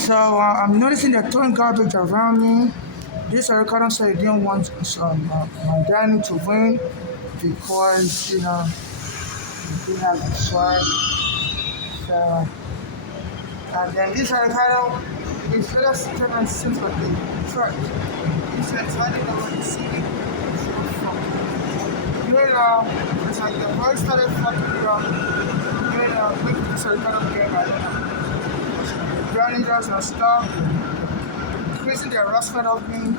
So I'm noticing they're throwing garbage around me. This Arcana said they didn't want my Danny to win because they have the swag. So and then this Arcana instead of sitting and sympathy church, he said turning over the city. It's like the world started fucking around. Look at this Arcana game right now. Managers and staff increasing the harassment of me,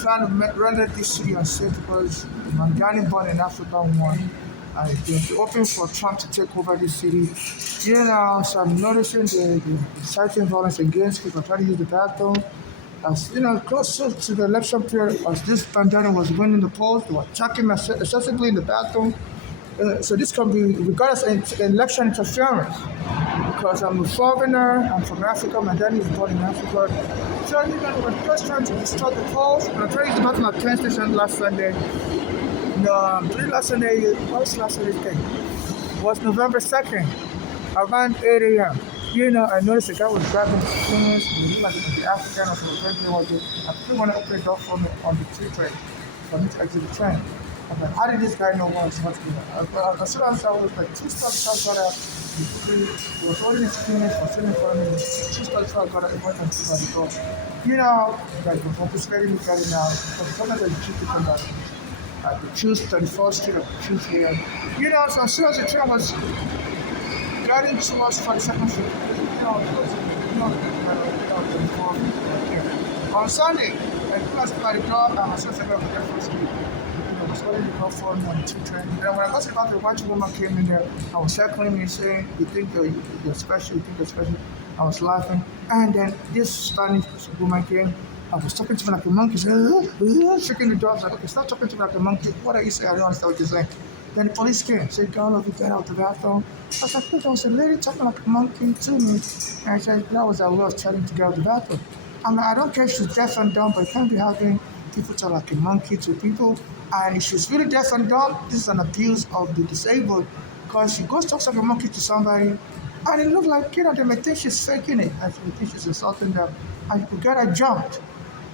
trying to render this city unsafe because the Mangani born in Africa won. And they're open for Trump to take over this city. So I'm noticing the inciting violence against people trying to use the bathroom. As closer to the election period, as this pandemic was winning the polls, they were attacking excessively in the bathroom. So this can be regarded as election interference because I'm a foreigner, I'm from Africa, my daddy was born in Africa. So we're just trying to distort the polls. When I tried to use the bathroom at 10 station last Sunday, what was last Sunday's thing? It was November 2nd, around 8 a.m. I noticed the guy was grabbing his fingers, and he looked like he was African or something. I still want to open the door for me on the T train for me to exit the train. I'm like, how did this guy know what was supposed to do? As soon as I was like, two steps I got up, he was holding his fingers, was sitting in front of me, two steps I got up, it wasn't by the door. Like, was confiscating me getting out. Because sometimes I choose to come back. The choose 34th Street or choose here. So as soon as the train was getting towards 42nd Street, on Sunday, I passed by the door and I was supposed to go to the first street. I was holding the door for me on the 2 train. And when I got to about the white woman came in there, I was heckling me saying, you think you're special, you think you're special. I was laughing. And then this Spanish woman came. I was talking to me like a monkey, shaking the door. I was like, okay, stop talking to me like a monkey. What are you saying? I don't understand what you're saying. Then the police came, said, girl, if you get out of the bathroom. I was like, look, I was a lady talking like a monkey to me. And I said, that was our way of telling to get out of the bathroom. I'm like, I don't care if she's deaf and dumb, but you can't be having people talk like a monkey to people. And if she's really deaf and dumb, this is an abuse of the disabled. Because she goes talks like a monkey to somebody, and it looked like, they may think she's faking it, and they think she's insulting them. And you get her jumped,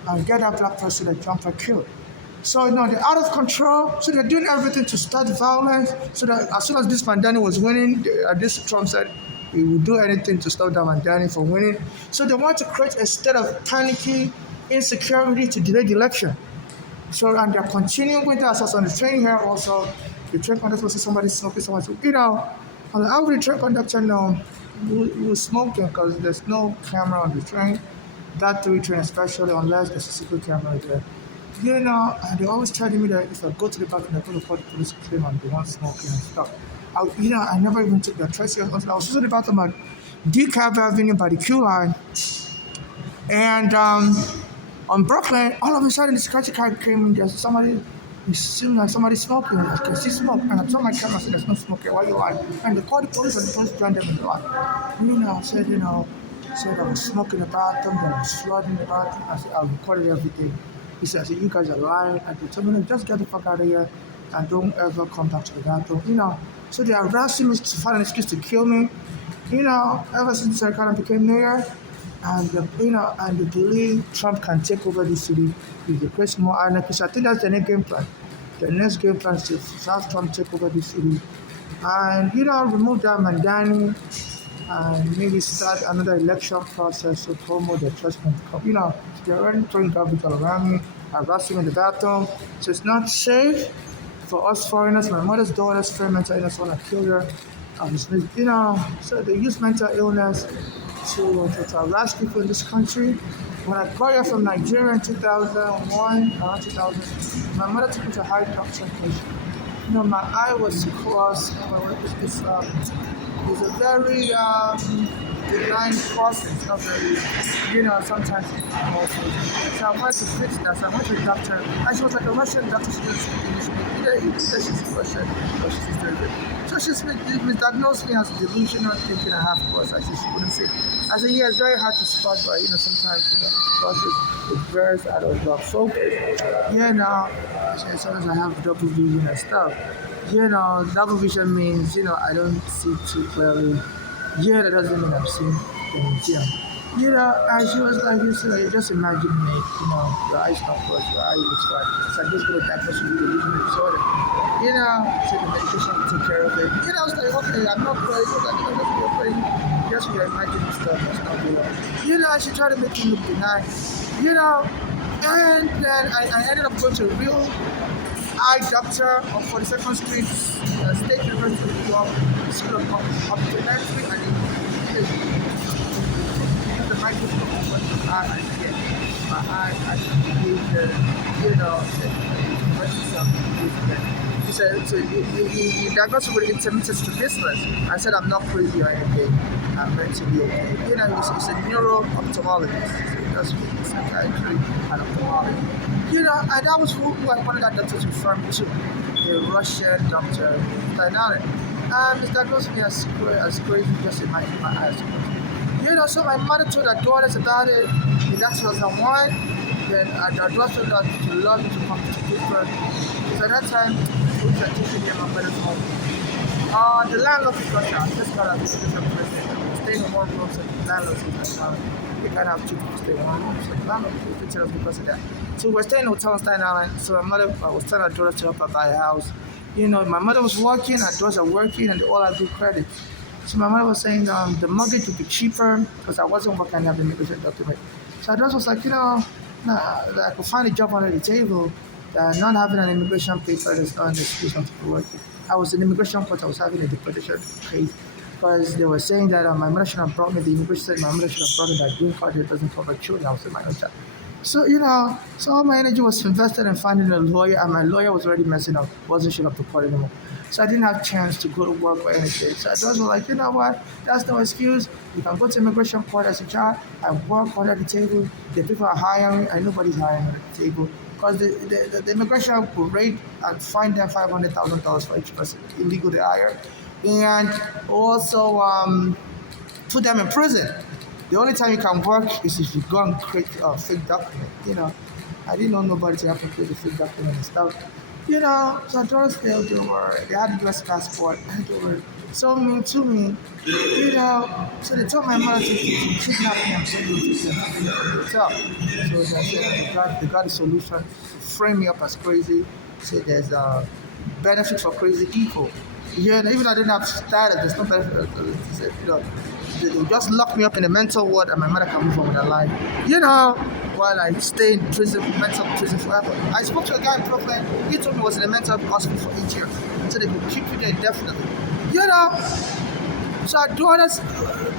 and get that black person that jumped her killed. So, they're out of control. So they're doing everything to start violence. So that as soon as this Mandani was winning, this Trump said he would do anything to stop that Mandani from winning. So they want to create a state of panicky insecurity to delay the election. So, and they're continuing with that. So on the train here also, the train conductor was somebody smoking, how would the train conductor know who was smoking? Because there's no camera on the train. That 3 train especially, unless there's a secret camera there. And they always telling me that if I go to the bathroom, they're going to call the police to claim I'm the one smoking and stuff. I never even took that test until I was using the bathroom at DeKalb Avenue by the Q line. And on Brooklyn, all of a sudden the security car came in. There's somebody, it seemed like somebody smoking. I can see smoke. And I told my camera, I said, there's no smoke here. Why are you lying? And they called the police and the police joined them in the line. Said I was smoking in the bathroom, then I was flooding in the bathroom. I said, I recorded everything. He said, you guys are lying. And they told me, no, just get the fuck out of here and don't ever come back to the bathroom. So they harassing me to find an excuse to kill me. Ever since I kind of became mayor, and and they believe Trump can take over the city if they create more anarchy. So I think that's the next game plan. The next game plan is to have Trump take over the city and remove that Mandani and maybe start another election process to promote the trust and they're already throwing garbage all around me, harassing me in the bathroom. So it's not safe for us foreigners. My mother's daughter's friend mental illness want to kill her. So they use mental illness to harass people in this country. When I got here from Nigeria in 2001, around 2000, my mother took me to a high doctor because my eye was crossed. It's a very benign process, not very, sometimes also. So I wanted to fix that. So I went to the doctor. And she was like a Russian doctor. She didn't speak English. She's Russian, but she's very good. So she misdiagnosed me as delusional thinking I have course. I said she wouldn't say. I said, yeah, it's very hard to spot, but sometimes, because it's very out of focus. Sometimes I have double vision and stuff. Double vision means, I don't see too clearly. That doesn't mean I'm seeing the museum. And she was like, just imagine me, your eyes not closed, your eyes was fine. So I'm just going to diagnose you with a vision disorder. So the medication will take care of it. I was like, okay, I'm not crazy, like, that's not crazy. Just you're imagining stuff that's not real. And she tried to make me look benign, and then I ended up going to a real eye doctor on 42nd Street, State University of New York, School of Optometry, and the microscope was my eye, I get my eye, I use the, he said, so you diagnosed me with intermittent strabismus. I said, I'm not crazy or anything. I'm meant to be okay. He's a neuro-ophthalmologist. He does psychiatry and ophthalmology. And that was who I wanted that doctor to refer me to. A Russian doctor, Tainari. And he diagnosed me as crazy just in my eyes. So my mother told her daughters about it in that 2001. Then her daughter told her to love me to come to different. Because at that time, we were taking me and my mother's home. The landlord took us out. Just got out of the president. We were staying in one room, so the landlord took us out. We can't have two people stay in one room. So the landlord took us because of that. So we were staying in a hotel on Staten Island. So my mother was telling her daughter to help her buy a house. My mother was working, her daughters are working, and they all had good credit. So my mother was saying the mortgage would be cheaper because I wasn't working and having negotiated document. So I just was like, nah, I could find a job under the table. Not having an immigration paper is not an excuse not to be working. I was in immigration court, I was having a deportation case because they were saying that my mother should have brought me, the immigration said my mother should have brought me that green card that doesn't cover children. I was in my own child. So, so all my energy was invested in finding a lawyer, and my lawyer was already messing up, wasn't showing up to court anymore. So I didn't have a chance to go to work or anything. So I just was like, you know what, that's no excuse. You can go to immigration court as a child. I work under the table. The people are hiring, and nobody's hiring under the table. Because the immigration will rate and fine them $500,000 for each person illegal they hire. And also put them in prison. The only time you can work is if you go and create a fake document. I didn't know nobody to help me create a fake document and stuff. So towards they had a US passport and they were so mean to me. So they told my mother to kidnap me and send me to the hotel. So they got a solution to frame me up as crazy. Say there's a benefit for crazy people. Even though I didn't have status, there's no benefit. They just locked me up in a mental ward and my mother can move on with her life. While I stay in prison, mental prison forever. I spoke to a guy in Brooklyn, he told me I was in a mental hospital for 8 years. So they could keep you there indefinitely. So our daughters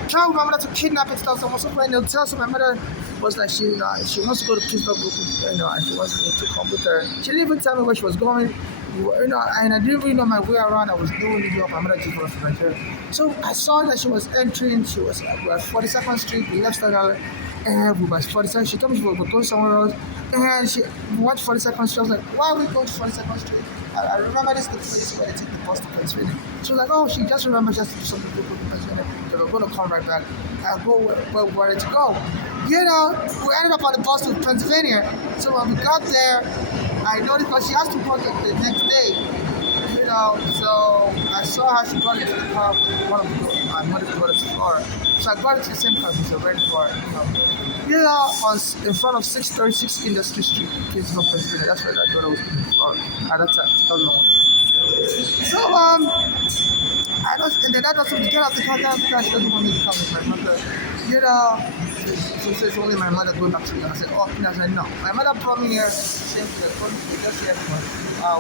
tried with my mother to kidnap and stuff. So I was in the hotel, so my mother was like, she wants to go to Pittsburgh, and she wants to come with her. She didn't even tell me where she was going. And I didn't really know my way around. I was new in New York. My mother just was from Nigeria. So I saw that she was entering. She was at 42nd Street. We left Staten Island, and we were 42nd. She told me she was going somewhere else. And she went 42nd Street. I was like, why are we going to 42nd Street? I remember this is the place where they take the bus to Pennsylvania. She was like, oh, she just remembers just to do something to Pennsylvania. They were going to come right back. I go where we wanted to go. We ended up on the bus to Pennsylvania. So when we got there, I noticed because she has to work the next day. So I saw how she got into the car with one of my mother's brothers' car. So I got into the same car with a red car. In front of 636 Industry Street, Pittsburgh, Pennsylvania. That's where that daughter was in at that time, 2001. So and then that was to get out the car down because she doesn't want me to come with my mother. So it's only my mother going back to me. I said, oh, I said, no. My mother brought me here, same thing, just here for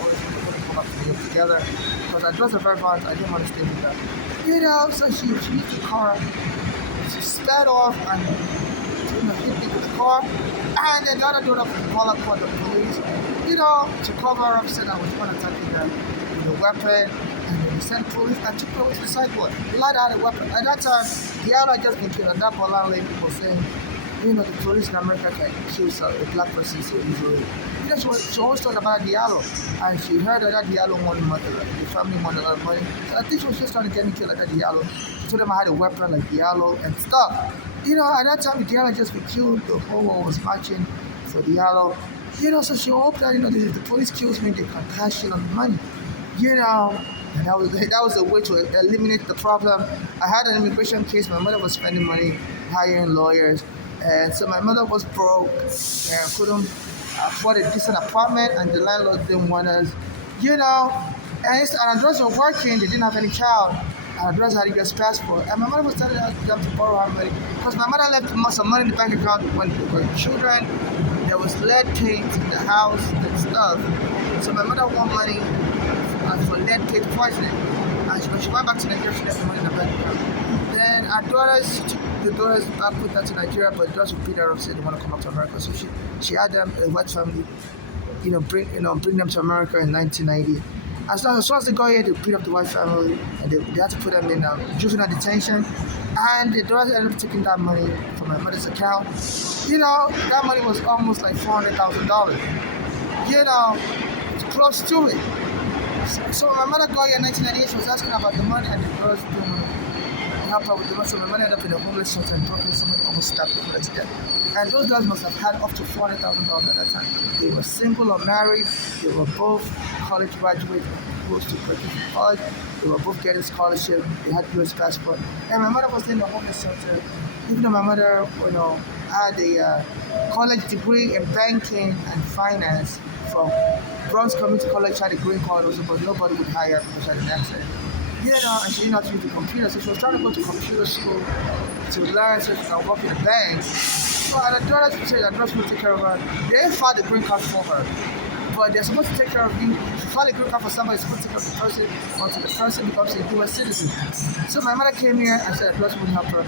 we're going to come back to New York together. Because I was a very bad, I didn't want to stay with her. So she used the car, she sped off and hit me with the car. And then the other daughter called the police, to cover up, said I was going to attack them with a weapon. And they sent police and took me away to the sidewalk. The lad had a weapon. At that time, the other had just been killed. And that Poland lady was saying, the police in America can kill a black person so easily. She always talked about Diallo. And she heard that Diallo wanted money, the family wanted a lot of money. And I think she was just trying to get me killed like that Diallo. She told them I had a weapon like Diallo and stuff. At that time, Diallo had just been killed. The whole world was marching for Diallo. So she hoped that, if the police kills me, they can cash in on the money. And that was a way to eliminate the problem. I had an immigration case. My mother was spending money hiring lawyers, and so my mother was broke and couldn't afford a decent apartment, and the landlord didn't want us, you know. And adults were working; they didn't have any child. And adults had a U.S. passport, and my mother was telling them to borrow her money because my mother left some money in the bank account when we were children. There was lead paint in the house and stuff. So my mother wanted money for lead paint poisoning. And when she went back to Nigeria, she left the money in the bank account. Then our daughters, she took the daughters back with her to Nigeria, but the daughters would beat her up, said they want to come back to America. So she had them a white family, bring them to America in 1990. As soon as they got here, they beat up the white family, and they had to put them in juvenile detention. And the daughters ended up taking that money from my mother's account. That money was almost like $400,000. Close to it. So my mother got here in 1998. She was asking about the money, and the girls didn't want to help her with the money. So my mother ended up in a homeless shelter in Brooklyn. Someone almost stabbed her to death. And those girls must have had up to $400,000 at that time. They were single or married. They were both college graduates, close to graduate from college. They were both getting scholarship. They had U.S. passport. And my mother was in the homeless shelter. Even though my mother, had a college degree in banking and finance from Bronx Community College, had a green card also, but nobody would hire her because she had an accent. And she didn't know how to use the computer, so she was trying to go to computer school to learn so she can work in a bank. So the daughters said that daughters will take care of her. They filed the green card for her. But they're supposed to take care of you. If you file a green card for somebody, you're supposed to take care of the person until the person becomes a U.S. citizen. So my mother came here and said that daughters would help her.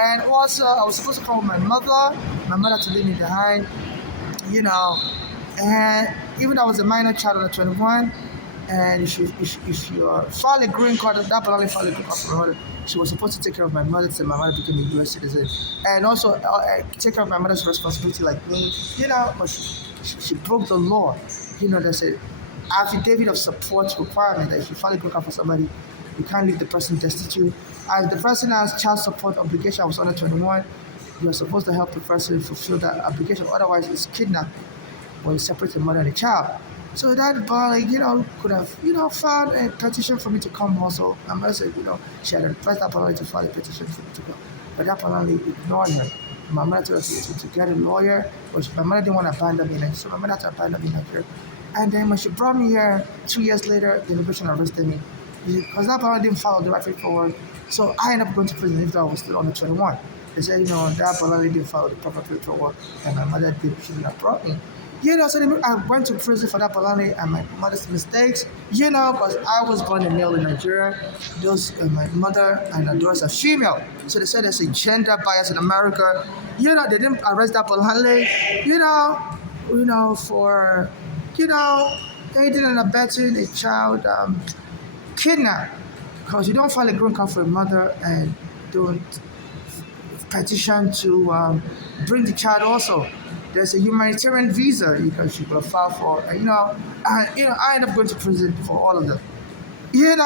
And also, I was supposed to come with my mother to leave me behind, And even though I was a minor child under 21, and if you file a green card, that only file a green card for her. She was supposed to take care of my mother till my mother became a U.S. citizen, and also take care of my mother's responsibility like me, But she broke the law. There's an affidavit of support requirement that if you file a green card for somebody, you can't leave the person destitute. As the person has child support obligation, I was under 21. You're supposed to help the person fulfill that obligation. Otherwise, it's kidnapped when you separate the mother and the child. So that boy, could have, filed a petition for me to come also. My mother said, she had advised that Palani to file a petition for me to go. But that Palani ignored her. My mother told us to get a lawyer, but my mother didn't want to abandon me. So my mother had to abandon me here. And then when she brought me here, 2 years later, the immigration arrested me. Because that Palani didn't follow the right paperwork. So I ended up going to prison even though I was still under 21. They said, that Palani didn't follow the proper paperwork, and my mother shouldn't have brought me. So I went to prison for that Palani and my mother's mistakes, because I was born a male in Nigeria. My mother and her daughters are female. So they said there's a gender bias in America. They didn't arrest that Palani, for, aiding and abetting a child kidnap. Because you don't file a green card for a mother and don't petition to bring the child also. There's a humanitarian visa you can file for, I ended up going to prison for all of them. And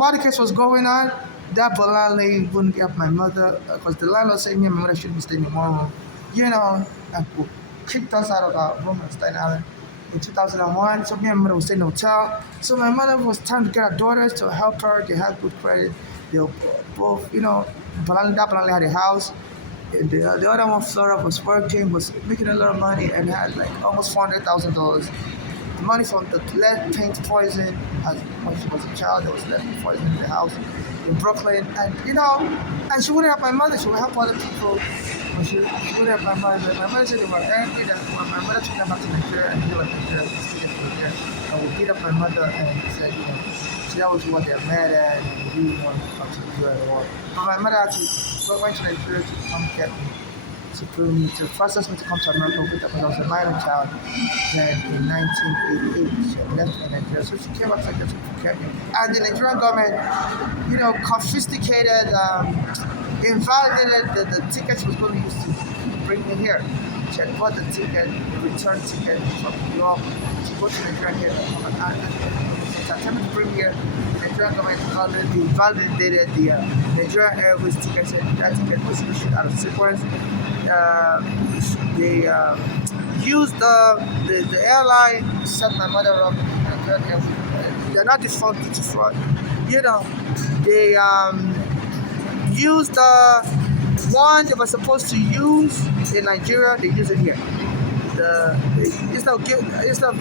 while the case was going on, that landlady wouldn't help my mother because the landlord said me and my mother shouldn't stay in the one room. And kicked us out of our room in Staten Island in 2001. So me and my mother was staying in a hotel. So my mother was trying to get her daughters to help her. They had good credit. They were both, that Palani had a house. The other one, Flora, was working, was making a lot of money, and had like almost $400,000. The money from the lead paint poison, when she was a child, there was lead paint poison in the house in Brooklyn, and and she wouldn't help my mother. She would help other people, but she wouldn't help my mother. My mother said they were angry that when my mother took them back to Nigeria and they were Nigeria, I would beat up my mother and said, so that was what they're mad at, and we didn't want to come to Nigeria at all. But my mother actually went to Nigeria to come get me, to process me to come to America with her, because I was a minor child. Then in 1988, she left me in Nigeria. So she came back to Nigeria to get me. And the Nigerian government, confiscated, invalidated the ticket she was going to use to bring me here. She had bought the ticket, the return ticket from New York. She goes to Nigeria here. She attempted to bring me here. The Nigerian government already validated the Nigerian Airways ticket, and that ticket was issued out of sequence. They used the airline, set my mother up, and they're not defunct due to fraud. You know, they use the one they were supposed to use in Nigeria, they use it here. Instead of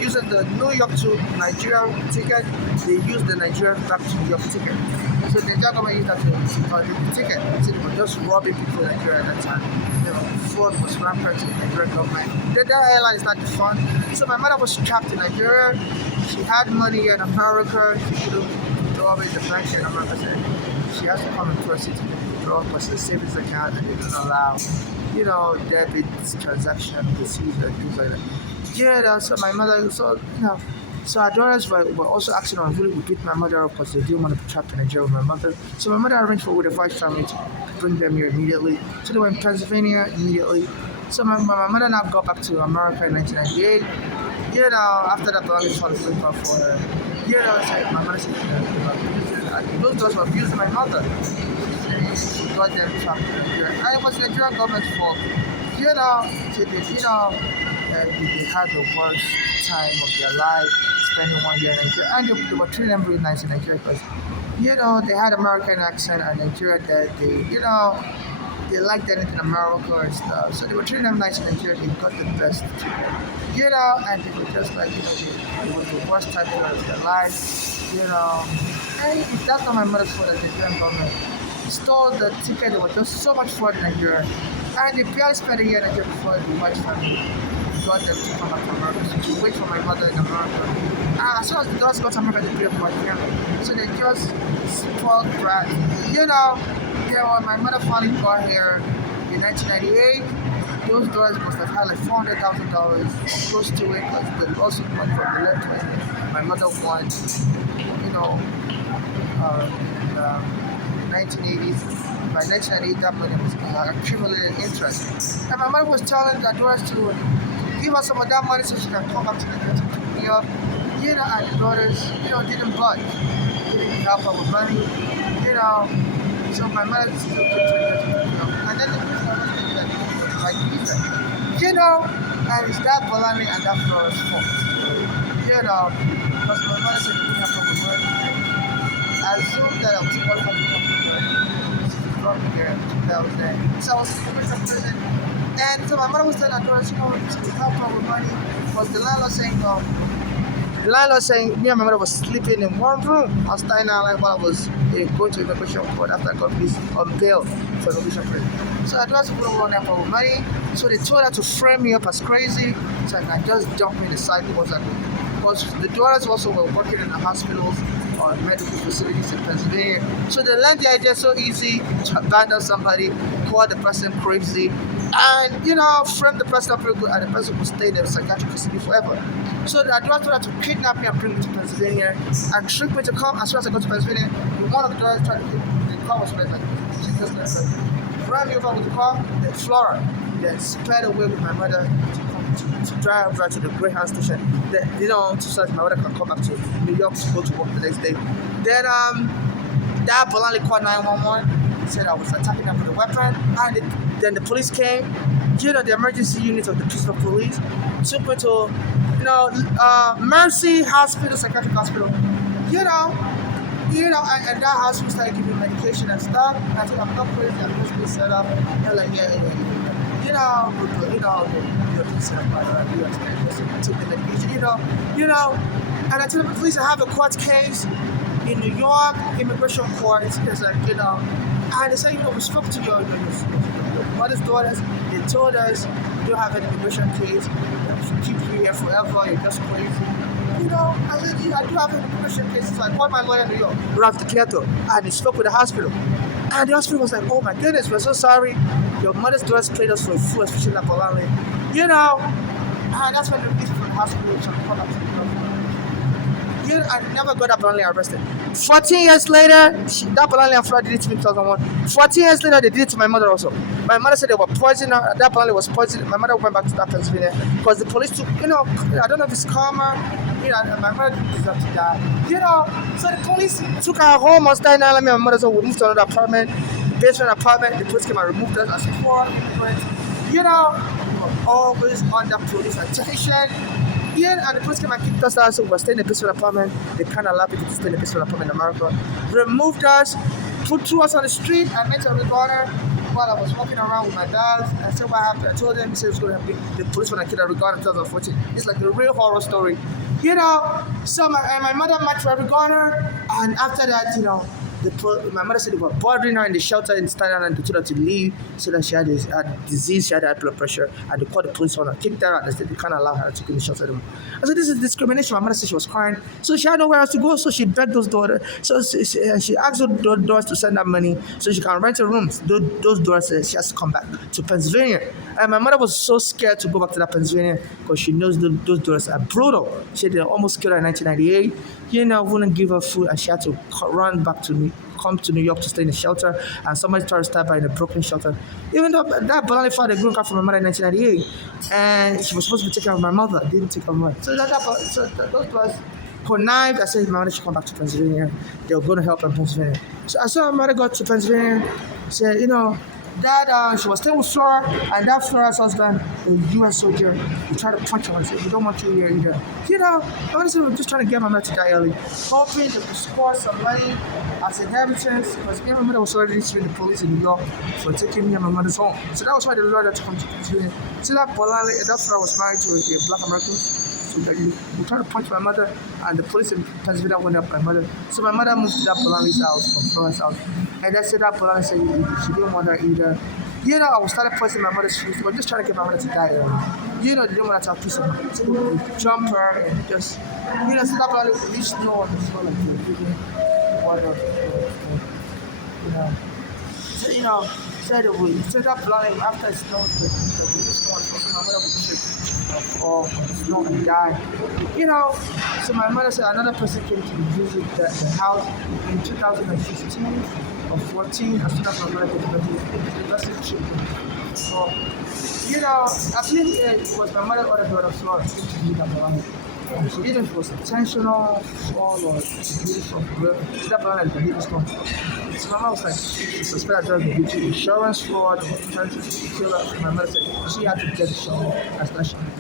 using the New York to Nigeria ticket, they use the Nigeria back to New York ticket. So the Nigerian government used that to the ticket. So they were just robbing people in Nigeria at that time. Fraud was rampant in the Nigerian government. The airline is not defunct. So my mother was trapped in Nigeria. She had money in America. She couldn't withdraw it in the bank in America. So she has to come into a city to withdraw because the savings account and they don't allow, debit transaction procedure and things like that. So my mother, so our daughters were also asking on who would pick my mother up because they didn't want to be trapped in Nigeria with my mother. So my mother arranged with the vice family to bring them here immediately. So they were in Pennsylvania immediately. So my mother now got back to America in 1998. After that, I was trying to bring her for her. So my mother said, those daughters were abusing my mother. She got them trapped in Nigeria. And it was the Nigerian government's fault. They had the worst time of their life spending 1 year in Nigeria. And they were treating them really nice in Nigeria because, they had American accent and Nigeria that they liked anything in America and stuff. So they were treating them nice in Nigeria. They got the best treatment. And they were just like, it was the worst time of their life, And that's not my mother's fault as the Nigerian government stole the ticket. There was just so much fraud in Nigeria. And they barely spent a year in Nigeria before the white family got them to come back to America. So to wait for my mother in America. As soon as the girls got to America, they paid for my family. So they just spoiled brats. My mother finally got here in 1998. Those dollars must have had like $400,000 close to it because they also money from the left. My mother won, 1980s. By 1998, that money was accumulated interest. And my mother was telling the daughters to give us some of that money so she can come back to the country to pick me up. And the daughters, didn't budge. Didn't help her with money, So my mother still took to and then the person was like visa. And it's that Bolani and that Flores fault. Because my mother said we didn't have no money. I assumed that I was one from the company here in 2000. So I was in prison. And so my mother was telling her daughters, we help her with money. Was the landlord saying no? The landlord saying me and my mother was sleeping in one room. I was staying out like while I was going to immigration court after I got released on bail for immigration prison. So I just put on there for money. So they told her to frame me up as crazy. So I just dumped me in the side because the daughters also were working in the hospitals or medical facilities in Pennsylvania. So they learned the idea so easy to abandon somebody, call the person crazy, and frame the person up real good, and the person will stay in the psychiatric facility forever. So the daughters told her to kidnap me and bring me to Pennsylvania and trick me to come. As soon as I got to Pennsylvania, one of the daughters tried to get the car was ready. She just ran me over with the car, then Flora, then sped away with my mother to drive over to the Greyhound station. Then, so that my mother can come back to New York to go to work the next day. Then that Bolani called 911, said I was attacking them with a weapon, and then the police came. The emergency unit of the Peace of Police took me to Mercy Hospital, psychiatric hospital. And that hospital started giving medication and stuff. And I said, I'm not crazy, I'm just being set up. They're like, yeah. Take the medication, and I told the police I have a court case in New York, immigration court. It's like, and they said, we spoke to your mother's daughters. They told us you don't have an immigration case. We should keep you here forever. You're just crazy. I said, I do have an immigration case. So I called my lawyer in New York, Ralph DiPietro, and he spoke with the hospital. And the hospital was like, oh my goodness, we're so sorry. Your mother's daughters played us for a fool, especially that Bolani. And that's when they released me from the hospital to come back to New York. I never got that Bolani arrested. 14 years later, that Bolani and Flora did it to me in 2001. 14 years later, they did it to my mother also. My mother said they were poisoning her. That Bolani was poisoned. My mother went back to that Pennsylvania because the police took, I don't know if it's karma. My mother deserved to die. So the police took her home on Staten Island. My mother said we moved to another apartment, basement apartment. The police came and removed us as poor immigrants. We were always under police attention. Yeah, and the police came and kicked us out, so we were staying in a peaceful apartment. They kind of allowed people to stay in a peaceful apartment in America. Removed us, threw us on the street. I met a recorder while I was walking around with my dogs. I said what happened. I told them, he said it was going to be the police when I killed a recorder in 2014. It's like a real horror story. So my mother met a recorder, and after that, my mother said they were bothering her in the shelter in Staten Island. They told her to leave so that she had this disease, she had high blood pressure, and they called the police on her, kicked her out, and they said they can't allow her to go in the shelter anymore. I said, this is discrimination. My mother said she was crying, so she had nowhere else to go, so she begged those daughters. So she asked those daughters to send her money so she can rent a room. Those daughters said she has to come back to Pennsylvania. And my mother was so scared to go back to that Pennsylvania because she knows those daughters are brutal. She said they almost killed her in 1998. Wouldn't give her food, and she had to run back to me, come to New York to stay in a shelter, and somebody tried to stab her in a broken shelter. Even though that Bolani found a green card from my mother in 1998, and she was supposed to be taking care of my mother, didn't take care of my mother. So those was connived. I said my mother should come back to Pennsylvania. They were going to help her in Pennsylvania. So I saw my mother go to Pennsylvania, said, that she was staying with Flora, and that Flora's husband, a U.S. soldier, he tried to punch her and said, we don't want you here either. Honestly, we're just trying to get my mother to die early, hoping to score some money as inheritance, because my mother was already suing the police in New York for taking me and my mother's home. So that was why they lured her to come to Pennsylvania. So that Flora was married to a black American. We tried to punch my mother, and the police in Pennsylvania went up my mother. So my mother moved to that Polanyi's house from Flora's house. And I said that Polanyi said she didn't want her either. I was started pressing my mother's shoes. We were just trying to get my mother to die early. They didn't want her to have peace of mind. So they jump her and just, so that Polanyi released snow on the floor like water. Said it would. So that Polanyi, after it snowed, my mother would trip or snow and die. So my mother said another person came to visit the house in 2015 or 14. As soon as my mother came to visit, the person tripped. So, I believe it was my mother's other daughter, Flora, who came to meet that Polanyi. She didn't know if it was intentional fall or beautiful. So that Polanyi is the biggest one. So my mom was like, she suspected her of insurance fraud or trying to kill her. My mother said she had to get the show as not she had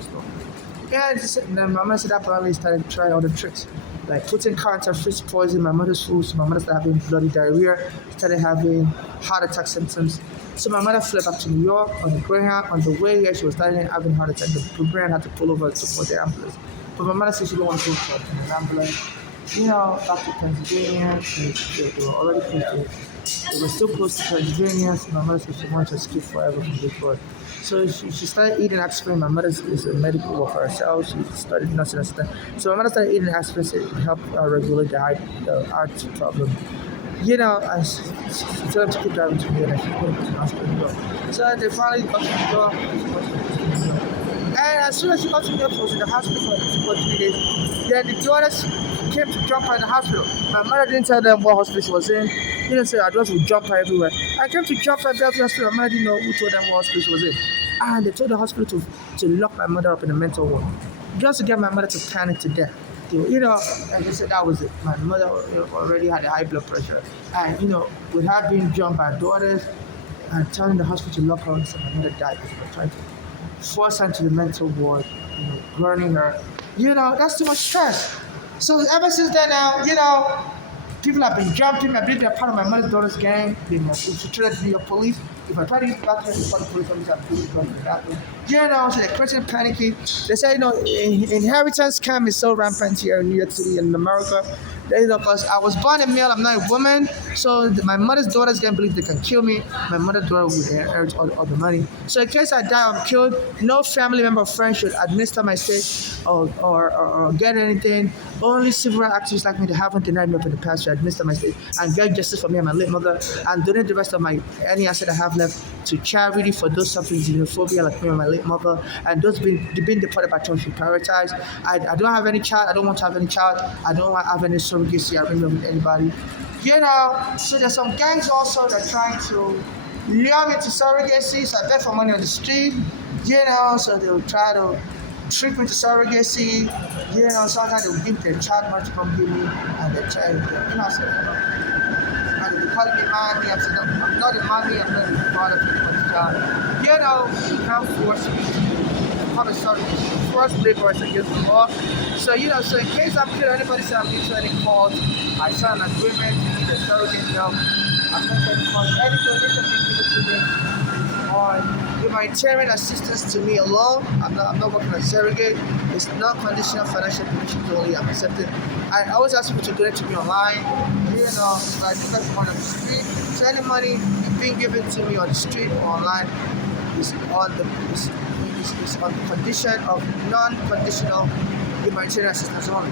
to stop. And then my mother said that Polanyi started trying all the tricks, like putting counterfeit poison in my mother's food. So my mother started having bloody diarrhea, started having heart attack symptoms. So my mother fled back to New York on the Greyhound. On the way here, she was starting having heart attack. The Greyhound had to pull over to support the ambulance. But my mother said she didn't want to go for an ambulance. Back to Pennsylvania, they were already close they were still close to Pennsylvania, so my mother said she wanted to escape forever from Detroit. So she started eating aspirin. My mother is a medical worker herself. She studied nursing assistant. So my mother started eating aspirin to help her regulate the heart problem. And she told them to keep driving to me, and she went to the hospital. So they finally got to the door. And as soon as she got to New York, she was in the hospital for 3 days. Then the daughters came to jump her in the hospital. My mother didn't tell them what hospital she was in. So our daughters would jump her everywhere. I came to jump her at the hospital. My mother didn't know who told them what hospital she was in. And they told the hospital to lock my mother up in a mental ward, just to get my mother to panic to death. And they said that was it. My mother already had a high blood pressure. And, with her being jumped by daughters and telling the hospital to lock her up, so my mother died because they were trying to force her into the mental ward, burning her. That's too much stress. So ever since then now, people have been jumping. I believe they're part of my mother's daughter's gang. They infiltrated the New York police. If I try to get back to the police officers, I'm pretty going to that way. So they're crazy and panicky. They say, inheritance scam is so rampant here in New York City and in America. Because I was born a male, I'm not a woman. So my mother's daughters can't believe they can kill me. My mother's daughter will inherit all the money. So in case I die, I'm killed. No family member or friend should administer my estate or get anything. Only civil rights activists like me that haven't denied me up in the past should administer my estate and get justice for me and my late mother, and donate the rest of any asset I have left to charity for those suffering xenophobia like me and my late mother, and those being deported by Trump should prioritize. I don't have any child. I don't want to have any child. I don't want to have any surrogacy arrangement with anybody. So there's some gangs also that are trying to lure me to surrogacy. So I beg for money on the street. So they'll try to trick me to surrogacy. Sometimes they'll give their child money to come give me, and they try. I said, and they call me mommy. I said, no, I'm not a mommy. I'm not a father to my child. You can't force me public service first laborers against the law. So, so in case I'm killing anybody say I'm into any calls, I sign an agreement with the surrogate help. I'm not getting calls. Any donation being given to me on humanitarian assistance to me alone. I'm not working as surrogate. It's non-conditional financial donations only. I'm accepting. I always ask people to donate to me online. I do that on the street. So any money being given to me on the street or online is on the condition of non-conditional humanitarian assistance only.